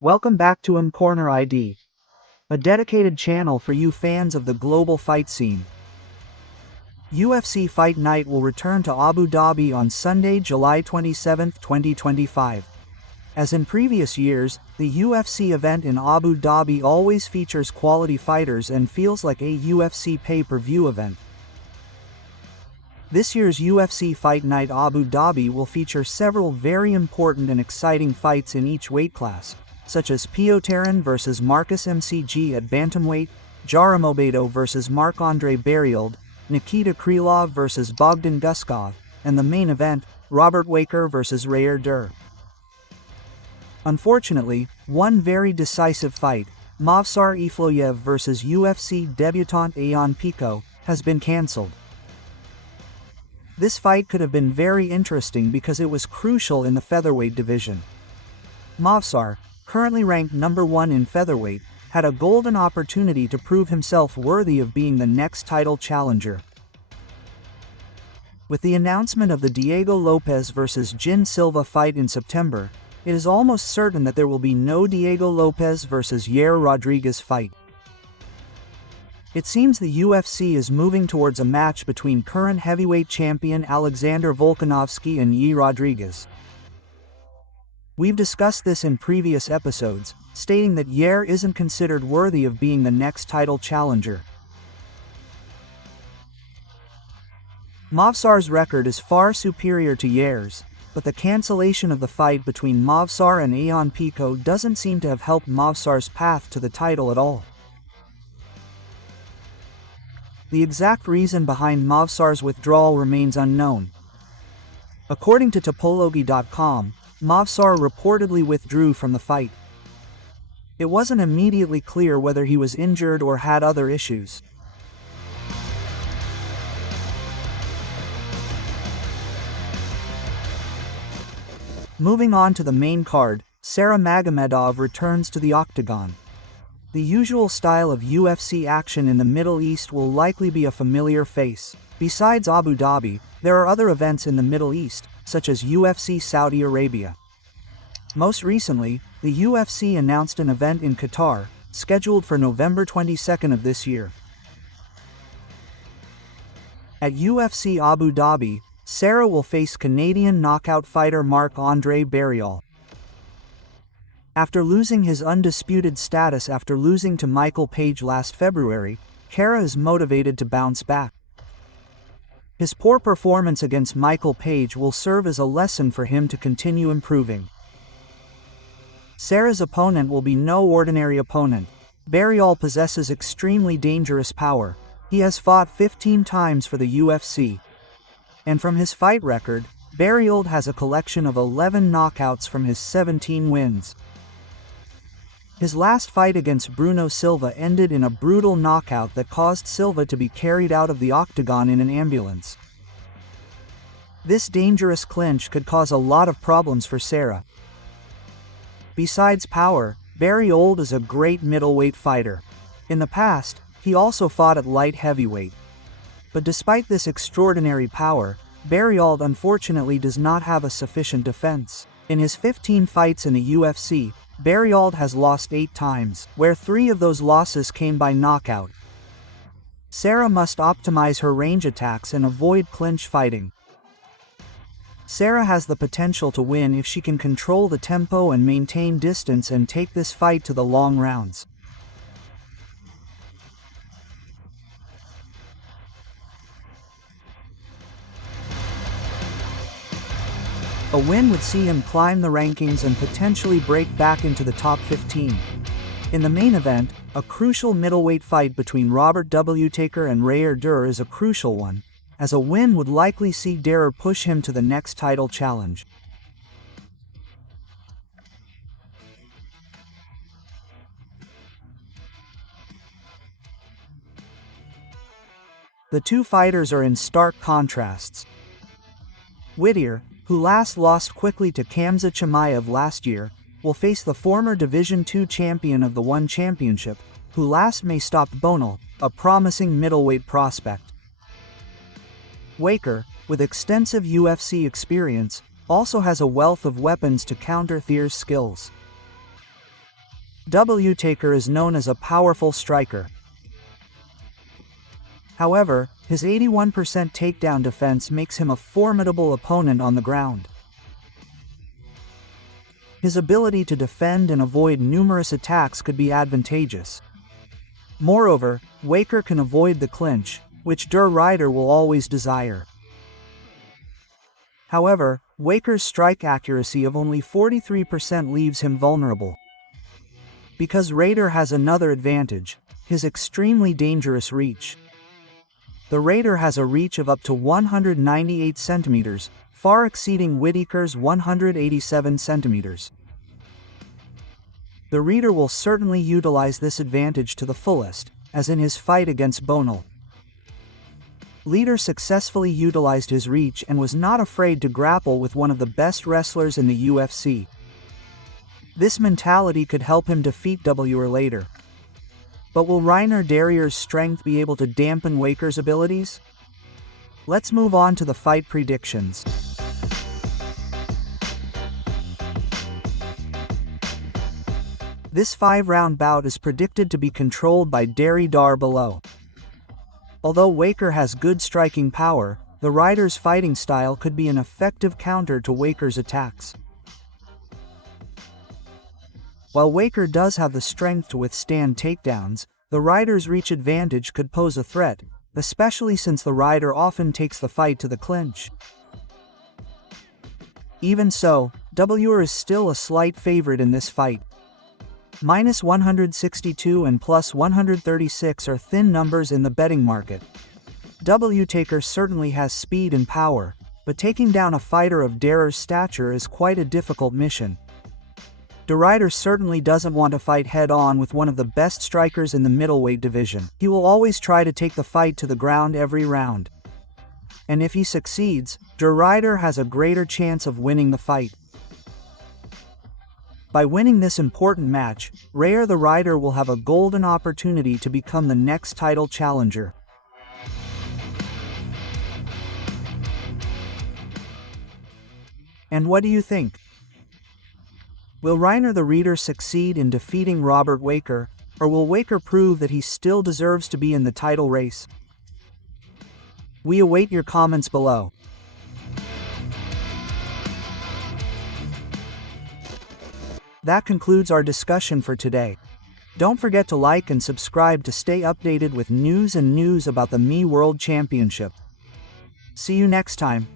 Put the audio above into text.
Welcome back to Corner ID, a dedicated channel for you fans of the global fight scene. UFC Fight Night will return to Abu Dhabi on Sunday, July 27, 2025. As in previous years, the UFC event in Abu Dhabi always features quality fighters and feels like a UFC pay-per-view event. This year's UFC Fight Night Abu Dhabi will feature several very important and exciting fights in each weight class, such as Whittaker vs Marcus MCG at bantamweight, Shara Magomedov vs Marc-Andre Barriault, Nikita Krylov vs Bogdan Guskov, and the main event, Whittaker vs Reinier. Unfortunately, one very decisive fight, Movsar Evloev vs UFC debutant Ion Pico, has been cancelled. This fight could have been very interesting because it was crucial in the featherweight division. Movsar, currently ranked number 1 in featherweight, had a golden opportunity to prove himself worthy of being the next title challenger. With the announcement of the Diego Lopes vs Jin Silva fight in September, it is almost certain that there will be no Diego Lopes vs Yair Rodriguez fight. It seems the UFC is moving towards a match between current heavyweight champion Alexander Volkanovski and Yair Rodriguez. We've discussed this in previous episodes, stating that Yair isn't considered worthy of being the next title challenger. Movsar's record is far superior to Yair's, but the cancellation of the fight between Movsar and Ion Pico doesn't seem to have helped Movsar's path to the title at all. The exact reason behind Movsar's withdrawal remains unknown. According to Topology.com, Movsar reportedly withdrew from the fight. It wasn't immediately clear whether he was injured or had other issues. Moving on to the main card, Shara Magomedov returns to the octagon. The usual style of UFC action in the Middle East will likely be a familiar face. Besides Abu Dhabi, there are other events in the Middle East, such as UFC Saudi Arabia. Most recently, the UFC announced an event in Qatar, scheduled for November 22nd of this year. At UFC Abu Dhabi, Shara will face Canadian knockout fighter Marc-Andre Barriault. After losing his undisputed status after losing to Michael Page last February, Shara is motivated to bounce back. His poor performance against Michael Page will serve as a lesson for him to continue improving. Shara's opponent will be no ordinary opponent. Barriault possesses extremely dangerous power. He has fought 15 times for the UFC. And from his fight record, Barriault has a collection of 11 knockouts from his 17 wins. His last fight against Bruno Silva ended in a brutal knockout that caused Silva to be carried out of the octagon in an ambulance. This dangerous clinch could cause a lot of problems for Shara. Besides power, Barriault is a great middleweight fighter. In the past, he also fought at light heavyweight. But despite this extraordinary power, Barriault unfortunately does not have a sufficient defense. In his 15 fights in the UFC, Barriault has lost 8 times, where 3 of those losses came by knockout. Shara must optimize her range attacks and avoid clinch fighting. Shara has the potential to win if she can control the tempo and maintain distance and take this fight to the long rounds. A win would see him climb the rankings and potentially break back into the top 15. In the main event, a crucial middleweight fight between Whittaker and Reinier is a crucial one, as a win would likely see Whittaker push him to the next title challenge. The two fighters are in stark contrasts. Whittaker, who last lost quickly to Khamzat Chimaev last year, will face the former Division II champion of the One Championship, who last may stop Bonal, a promising middleweight prospect. Whittaker, with extensive UFC experience, also has a wealth of weapons to counter Whittaker's skills. Whittaker is known as a powerful striker. However, his 81% takedown defense makes him a formidable opponent on the ground. His ability to defend and avoid numerous attacks could be advantageous. Moreover, Whittaker can avoid the clinch, which Der Rider will always desire. However, Whittaker's strike accuracy of only 43% leaves him vulnerable. Because Reinier has another advantage, his extremely dangerous reach. The Reinier has a reach of up to 198 centimeters, far exceeding Whittaker's 187 centimeters. The Reinier will certainly utilize this advantage to the fullest, as in his fight against Bonal. Reinier successfully utilized his reach and was not afraid to grapple with one of the best wrestlers in the UFC. This mentality could help him defeat Whittaker later. But will Reinier's strength be able to dampen Whittaker's abilities? Let's move on to the fight predictions. This 5-round bout is predicted to be controlled by Der Rider below. Although Whittaker has good striking power, the Rider's fighting style could be an effective counter to Whittaker's attacks. While Whittaker does have the strength to withstand takedowns, the Rider's reach advantage could pose a threat, especially since the Rider often takes the fight to the clinch. Even so, Whittaker is still a slight favorite in this fight. -162 and +136 are thin numbers in the betting market. Whittaker certainly has speed and power, but taking down a fighter of Der's stature is quite a difficult mission. Der Rider certainly doesn't want to fight head-on with one of the best strikers in the middleweight division. He will always try to take the fight to the ground every round. And if he succeeds, Der Rider has a greater chance of winning the fight. By winning this important match, Reinier the Rider will have a golden opportunity to become the next title challenger. And what do you think? Will Reinier the Rider succeed in defeating Whittaker, or will Whittaker prove that he still deserves to be in the title race? We await your comments below. That concludes our discussion for today. Don't forget to like and subscribe to stay updated with news about the Me World Championship. See you next time.